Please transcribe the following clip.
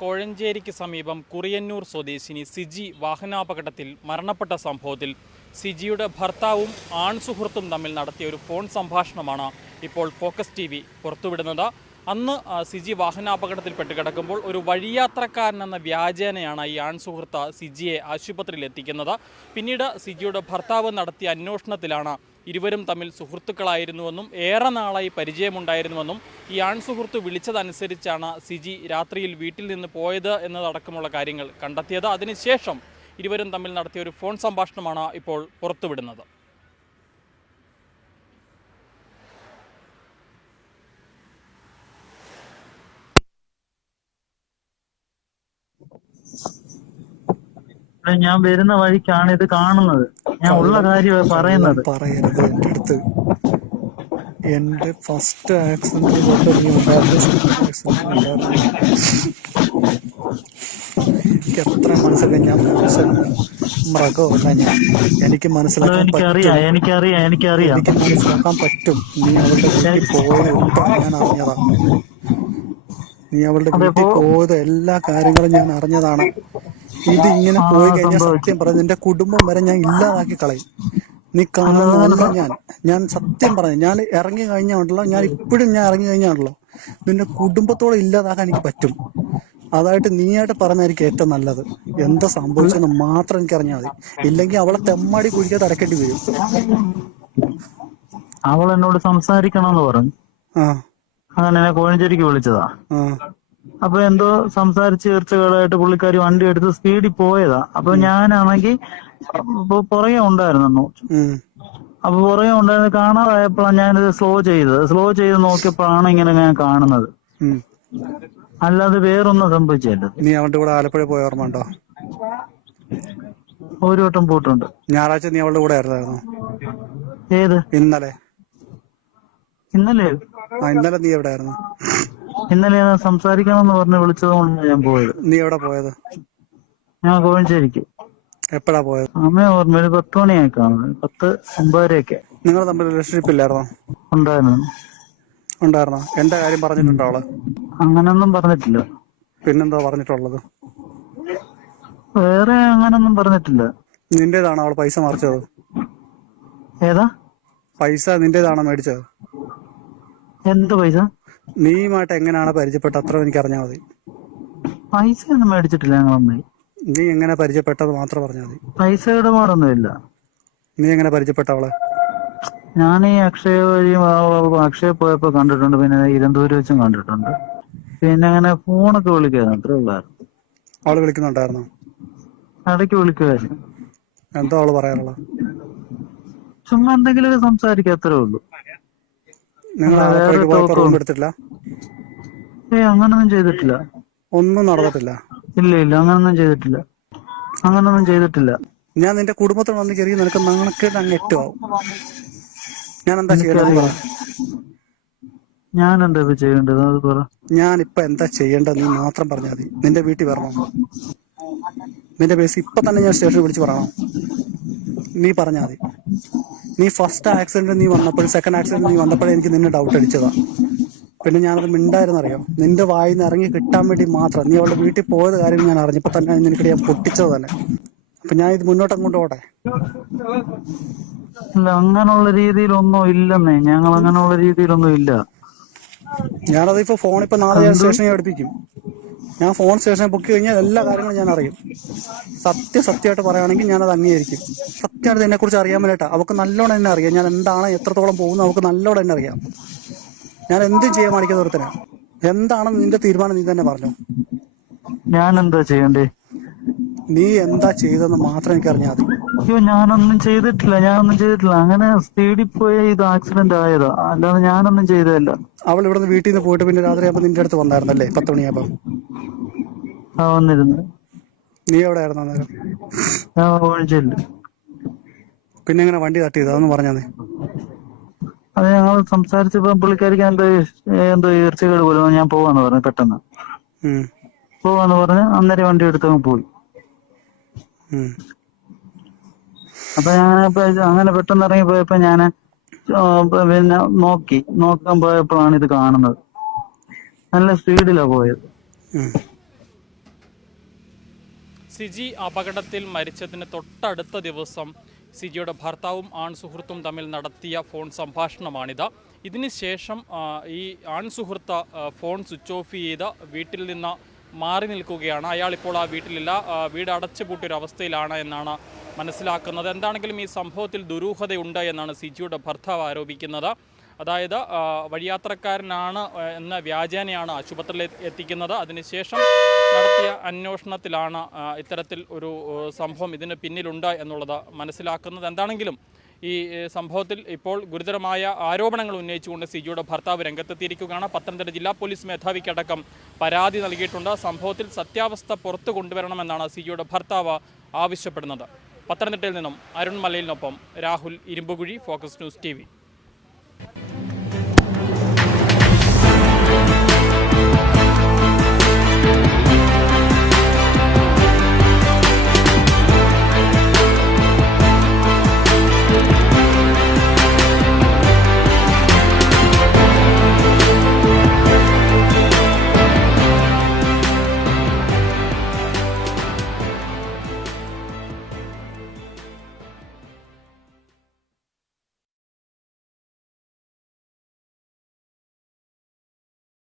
കോഴഞ്ചേരിക്ക് സമീപം കുറിയന്നൂർ സ്വദേശിനി സിജി വാഹനാപകടത്തിൽ മരണപ്പെട്ട സംഭവത്തിൽ സിജിയുടെ ഭർത്താവും ആൺസുഹൃത്തും തമ്മിൽ നടത്തിയ ഒരു ഫോൺ സംഭാഷണമാണ് ഇപ്പോൾ ഫോക്കസ് TV പുറത്തുവിടുന്നത്. അന്ന് സിജി വാഹനാപകടത്തിൽപ്പെട്ട് കിടക്കുമ്പോൾ ഒരു വഴിയാത്രക്കാരനെന്ന വ്യാജേനയാണ് ഈ ആൺസുഹൃത്ത് സിജിയെ ആശുപത്രിയിൽ എത്തിക്കുന്നത്. പിന്നീട് സിജിയുടെ ഭർത്താവ് നടത്തിയ അന്വേഷണത്തിലാണ് ഇരുവരും തമ്മിൽ സുഹൃത്തുക്കളായിരുന്നുവെന്നും ഏറെ നാളായി പരിചയമുണ്ടായിരുന്നുവെന്നും ഈ ആൺസുഹൃത്ത് വിളിച്ചതനുസരിച്ചാണ് സിജി രാത്രിയിൽ വീട്ടിൽ നിന്ന് പോയത് എന്നതടക്കമുള്ള കാര്യങ്ങൾ കണ്ടെത്തിയത്. അതിനുശേഷം ഇരുവരും തമ്മിൽ നടത്തിയ ഒരു ഫോൺ സംഭാഷണമാണ് ഇപ്പോൾ പുറത്തുവിടുന്നത്. ഞാൻ വരുന്ന വഴിക്കാണ് ഇത് കാണുന്നത്. ഞാൻ ഉള്ള കാര്യമാണ് പറയുന്നത്. പറയരുത് എന്റെ അടുത്ത്. എന്റെ ഫസ്റ്റ് ആക്സിഡന്റ് കൊണ്ട് നീ ഉണ്ടായിരുന്നു, സെക്കൻഡ് ആക്സിഡന്റ് ഉണ്ടായിരുന്നു. എനിക്ക് എത്ര മനസ്സിലായി, ഞാൻ മൃഗമല്ല ഞാൻ. എനിക്ക് മനസ്സിലാക്കാൻ എനിക്കറിയാം എനിക്ക് മനസ്സിലാക്കാൻ പറ്റും. നീ അവളുടെ വീട്ടിൽ പോയത് ഞാൻ അറിഞ്ഞതാ. നീ അവളുടെ വീട്ടിൽ പോയത് എല്ലാ കാര്യങ്ങളും ഞാൻ അറിഞ്ഞതാണ്. ഇത് ഇങ്ങനെ പോയി കഴിഞ്ഞാൽ സത്യം പറഞ്ഞു നിന്റെ കുടുംബം വരെ ഞാൻ ഇല്ലാതാക്കി കളയും. നീ കാണുന്നതല്ല ഞാൻ സത്യം പറഞ്ഞു. ഞാൻ ഇറങ്ങി കഴിഞ്ഞാണല്ലോ, ഞാൻ ഇപ്പോഴും ഞാൻ ഇറങ്ങി കഴിഞ്ഞാണല്ലോ, നിന്റെ കുടുംബത്തോടെ ഇല്ലാതാക്കാൻ എനിക്ക് പറ്റും. അതായിട്ട് നീയായിട്ട് പറഞ്ഞായിരിക്കും ഏറ്റവും നല്ലത്. എന്താ സംഭവിച്ചെന്ന് മാത്രം എനിക്ക് അറിഞ്ഞാൽ മതി. ഇല്ലെങ്കിൽ അവളെ തെമ്മാടി കുഴിക്കാതെ അടക്കേണ്ടി വരും. അവൾ എന്നോട് സംസാരിക്കണമെന്ന് പറഞ്ഞു. അങ്ങനെ കോഴഞ്ചേരിക്ക് വിളിച്ചതാ. അപ്പൊ എന്തോ സംസാരിച്ച് തീർച്ചകളായിട്ട് പുള്ളിക്കാരി വണ്ടി എടുത്ത് സ്പീഡിൽ പോയതാ. അപ്പൊ ഞാനാണെങ്കിൽ പുറകെ ഉണ്ടായിരുന്നു. അപ്പൊ പുറകെ ഉണ്ടായിരുന്നത് കാണാതായപ്പോഴാണ് ഞാനിത് സ്ലോ ചെയ്ത് നോക്കിയപ്പോഴാണ് ഇങ്ങനെ ഞാൻ കാണുന്നത്. അല്ലാതെ വേറൊന്നും സംഭവിച്ചല്ല. നീ അവളുടെ കൂടെ ആലപ്പുഴ പോയ ഓർമ്മ ഉണ്ടോ? ഒരു വട്ടം പോയിട്ടുണ്ട്. ഞായറാഴ്ച നീ അവളുടെ കൂടെ ആയിരുന്നായിരുന്നു? ഏത്? ഇന്നലെ ഇന്നലെ നീ എവിടെ ആയിരുന്നു? ഇന്നലെ ഞാൻ സംസാരിക്കണമെന്ന് പറഞ്ഞ് വിളിച്ചത് കൊണ്ട് ഞാൻ പോയത്. നീ എവിടെ പോയത്? ഞാൻ കോഴഞ്ചേരിക്ക്. എപ്പോഴാ പോയത്? സമയം ഓർമ്മ, ഒരു 10 മണിയായി കാണുന്നത്, 10:09 നിങ്ങൾ തമ്മിൽ റിലേഷൻഷിപ്പ് ഇല്ലായിരുന്നോ? ഉണ്ടായിരുന്നോ? എന്റെ കാര്യം പറഞ്ഞിട്ടുണ്ടോ അവള്? അങ്ങനൊന്നും പറഞ്ഞിട്ടില്ല. പിന്നെന്താ പറഞ്ഞിട്ടുള്ളത്? വേറെ അങ്ങനൊന്നും പറഞ്ഞിട്ടില്ല. നിന്റേതാണോ അവള് പൈസ മറിച്ചത്? ഏതാ പൈസ? നിന്റേതാണോ മേടിച്ചത്? എന്ത് പൈസ? നീയുമായിട്ട് എങ്ങനെയാണ് പരിചയപ്പെട്ട? അത്ര എനിക്ക് അറിഞ്ഞാൽ മതി. പൈസ ഒന്നും മേടിച്ചിട്ടില്ല ഞങ്ങളൊന്നും. നീ എങ്ങനെ പരിചയപ്പെട്ടത് മാത്രം പറഞ്ഞാൽ മതി. പൈസ ഇടപാടൊന്നുമില്ല. നീ എങ്ങനെ പരിചയപ്പെട്ട അവളെ? ഞാൻ ഈ അക്ഷയ പോയപ്പോ കണ്ടിട്ടുണ്ട്, പിന്നെ ഇരന്തൂര് വെച്ചും കണ്ടിട്ടുണ്ട്. പിന്നെ അങ്ങനെ ഫോണൊക്കെ വിളിക്കായിരുന്നു, അത്രേ ഉള്ളായിരുന്നു. അവള് വിളിക്കുന്നുണ്ടായിരുന്നോ? ഇടയ്ക്ക് വിളിക്കുമായിരുന്നു. എന്താ അവള് പറയാനുള്ളത്? ചുമ്മാ എന്തെങ്കിലും സംസാരിക്കുക, അത്രേ ഉള്ളൂ. നിങ്ങൾ ആലപ്പുഴയ്ക്ക് പോയപ്പോ റൂം എടുത്തിട്ടില്ല? അങ്ങനൊന്നും ചെയ്തിട്ടില്ല. ഒന്നും നടന്നിട്ടില്ല? ഇല്ല, അങ്ങനൊന്നും ചെയ്തിട്ടില്ല. ഞാൻ നിന്റെ കുടുംബത്തിൽ വന്ന് കയറി നിനക്ക് നാണക്കേട് അങ്ങ് ഏറ്റവും. ഞാൻ എന്താ ചെയ്യേണ്ടത്? ഞാൻ എന്താ ചെയ്യേണ്ടത് അത് പറ. ഞാനിപ്പൊ എന്താ ചെയ്യേണ്ടത് നീ മാത്രം പറഞ്ഞാൽ മതി. നിന്റെ വീട്ടിൽ വരണോ? നിന്റെ ബേസ് ഇപ്പൊ തന്നെ ഞാൻ സ്റ്റേഷനിൽ വിളിച്ച് പറയണോ? നീ പറഞ്ഞാൽ മതി. നീ ഫസ്റ്റ് ആക്സിഡന്റ് നീ വന്നപ്പോൾ, സെക്കൻഡ് ആക്സിഡന്റ് നീ വന്നപ്പോഴേ എനിക്ക് നിന്നെ ഡൗട്ട് അടിച്ചതാ. പിന്നെ ഞാനത് മിണ്ടായിരുന്നറിയാം. നിന്റെ വായിന്ന് ഇറങ്ങി കിട്ടാൻ വേണ്ടി മാത്രം. നീ അവളുടെ വീട്ടിൽ പോയത് കാര്യം ഞാൻ അറിഞ്ഞപ്പോ തന്നെ നിനക്ക് ഞാൻ പൊട്ടിച്ചത് തന്നെ. അപ്പൊ ഞാൻ ഇത് മുന്നോട്ട് അങ്ങോട്ട് പോട്ടെ? അങ്ങനെയുള്ള രീതിയിലൊന്നും ഇല്ലെന്നേ. ഞങ്ങൾ അങ്ങനെയുള്ള രീതിയിലൊന്നും ഇല്ല. ഞാനത് ഇപ്പൊ ഫോൺ ഇപ്പൊ നാളെ ഞാൻ സ്റ്റേഷനിൽ അടുപ്പിക്കും. ഞാൻ ഫോൺ സ്റ്റേഷനിൽ ബുക്ക് കഴിഞ്ഞാൽ എല്ലാ കാര്യങ്ങളും ഞാൻ അറിയും. സത്യമായിട്ട് പറയുകയാണെങ്കിൽ ഞാനത് അംഗീകരിക്കും. സത്യമായിട്ട് എന്നെ കുറിച്ച് അറിയാൻ വേണ്ടിട്ടാ. അവൾക്ക് നല്ലോണം എന്നെ അറിയാം. ഞാൻ എന്താണ്, എത്രത്തോളം പോകുന്നു അവൾക്ക് നല്ലോണം എന്നെ അറിയാം. ഞാൻ എന്തും ചെയ്യാൻ കാണിക്കുന്ന ഒരുത്തനാ. എന്താണെന്ന് നിന്റെ തീരുമാനം നീ തന്നെ പറഞ്ഞു. ഞാൻ എന്താ ചെയ്യണ്ടേ? നീ എന്താ ചെയ്തെന്ന് മാത്രം എനിക്ക് അറിഞ്ഞാൽ മതി. അയ്യോ, ഞാനൊന്നും ചെയ്തിട്ടില്ല. അങ്ങനെ സ്പീഡിൽ പോയ ഇത് ആക്സിഡന്റ് ആയതാ, അല്ലാതെ ഞാനൊന്നും ചെയ്തതല്ല. അവൾ ഇവിടുന്ന് വീട്ടിൽ നിന്ന് പോയിട്ട് പിന്നെ രാത്രി ആകുമ്പോ നിന്റെ അടുത്ത് വന്നായിരുന്നല്ലേ? 10 മണിയാകുമ്പോ വന്നിരുന്നു. നീ എവിടെ ആയിരുന്നു അന്നേരം? ഞാൻ കോഴഞ്ചേരില്. പിന്നെ എങ്ങനെ വണ്ടി തട്ടിയത് അതൊന്ന് പറഞ്ഞാന്നേ. അത് ഞങ്ങൾ സംസാരിച്ചപ്പോ പുള്ളിക്കാരിക്ക് എന്തോ ഈർച്ചകൾ പോലും ഞാൻ പോവാന്ന് പറഞ്ഞു. പെട്ടെന്ന് പോവാന്ന് പറഞ്ഞ് അന്നേരം വണ്ടി എടുത്തങ്ങ് പോയി. അപ്പൊ അങ്ങനെ പെട്ടെന്ന് ഇറങ്ങി പോയപ്പോ ഞാന് പിന്നെ നോക്കാൻ പോയപ്പോഴാണ് ഇത് കാണുന്നത്. നല്ല സ്പീഡിലാ പോയത്. സിജി അപകടത്തിൽ മരിച്ചതിന് തൊട്ടടുത്ത ദിവസം സിജിയുടെ ഭർത്താവും സുഹൃത്തും തമ്മിൽ നടത്തിയ ഫോൺ സംഭാഷണമാണിത്. ഇതിനുശേഷം ഈ സുഹൃത്ത് ഫോൺ സ്വിച്ച് ഓഫ് ചെയ്ത് വീട്ടിൽ നിന്ന് മാറി നിൽക്കുകയാണ്. അയാൾ ഇപ്പോൾ ആ വീട്ടിലില്ല, വീട് അടച്ചുപൂട്ടിയൊരവസ്ഥയിലാണ് എന്നാണ് മനസ്സിലാക്കുന്നത്. എന്താണെങ്കിലും ഈ സംഭവത്തിൽ ദുരൂഹതയുണ്ട് എന്നാണ് സിജിയുടെ ഭർത്താവ് ആരോപിക്കുന്നത്. അതായത് വഴിയാത്രക്കാരനാണ് എന്ന വ്യാജേനയാണ് ആശുപത്രിയിൽ എത്തിക്കുന്നത്. അതിനുശേഷം നടത്തിയ അന്വേഷണത്തിലാണ് ഇത്തരത്തിൽ ഒരു സംഭവം ഇതിന് പിന്നിലുണ്ട് എന്നുള്ളത് മനസ്സിലാക്കുന്നത്. എന്താണെങ്കിലും ഈ സംഭവത്തിൽ ഇപ്പോൾ ഗുരുതരമായ ആരോപണങ്ങൾ ഉന്നയിച്ചുകൊണ്ട് സിജിയുടെ ഭർത്താവ് രംഗത്തെത്തിയിരിക്കുകയാണ്. പത്തനംതിട്ട ജില്ലാ പോലീസ് മേധാവിക്കടക്കം പരാതി നൽകിയിട്ടുണ്ട്. സംഭവത്തിൽ സത്യാവസ്ഥ പുറത്തു കൊണ്ടുവരണമെന്നാണ് സിജിയുടെ ഭർത്താവ് ആവശ്യപ്പെടുന്നത്. പത്തനംതിട്ടയിൽ നിന്നും അരുൺ മലയിലിനൊപ്പം Rahul Irumpukuzhi, focus news TV.